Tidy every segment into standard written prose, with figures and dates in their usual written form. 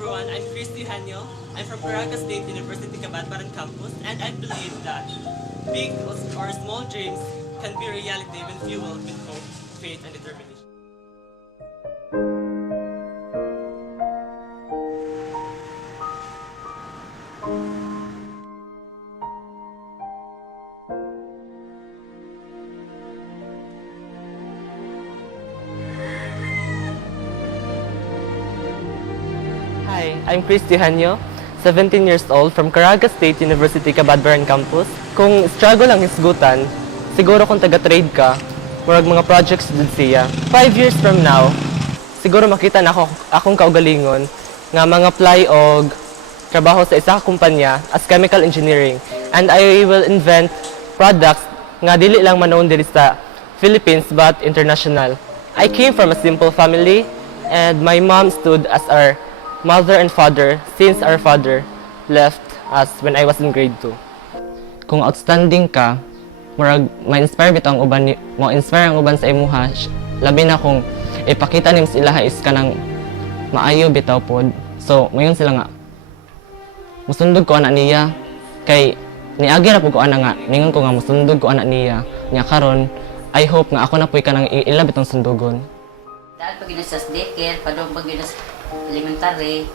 everyone, I'm Christy Hanyo. I'm from Caraga State University Cabadbaran campus, and I believe that big or small dreams can be reality when fueled with hope, faith, and determination. Hi, I'm Christy Hanyo, 17 years old from Caraga State University Cabadbaran campus. Kung struggle ang hisgutan, siguro kung taga-trade ka, murag mga projects din siya. 5 years from now, siguro makita na akong kaugalingon nga mga apply og trabaho sa isa ka kumpanya as chemical engineering. And I will invent products nga dili lang manoon diri sa Philippines but international. I came from a simple family and my mom stood as our mother and father since our father left us when I was in grade 2. Kung outstanding ka, murag ma-inspire bitaw ang uban mo-inspire ang uban sa imuha. Labi na kung ipakita nim sila is kanang maayo bitaw pod. So, mayon sila nga musundog ko ana niya kay niagi ra pud ko ana nga ningon ko nga musundog ko ana niya. Nya karon I hope nga ako na puy kanang ila bitong sundugon. Dahil pag ginasas daycare, padong pag ginas elementary,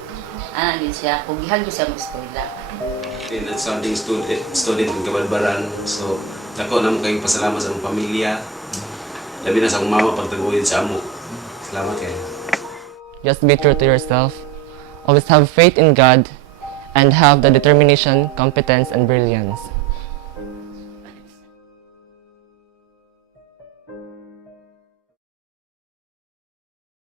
ana din siya, kung gihagyo siya mag-eskwela. And outstanding student ng Cabadbaran. So, dako na mo kayong pasalamat sa mong pamilya. Labi na sa akong mama pagtaguhin sa amo. Salamat kayo. Just be true to yourself. Always have faith in God and have the determination, competence, and brilliance.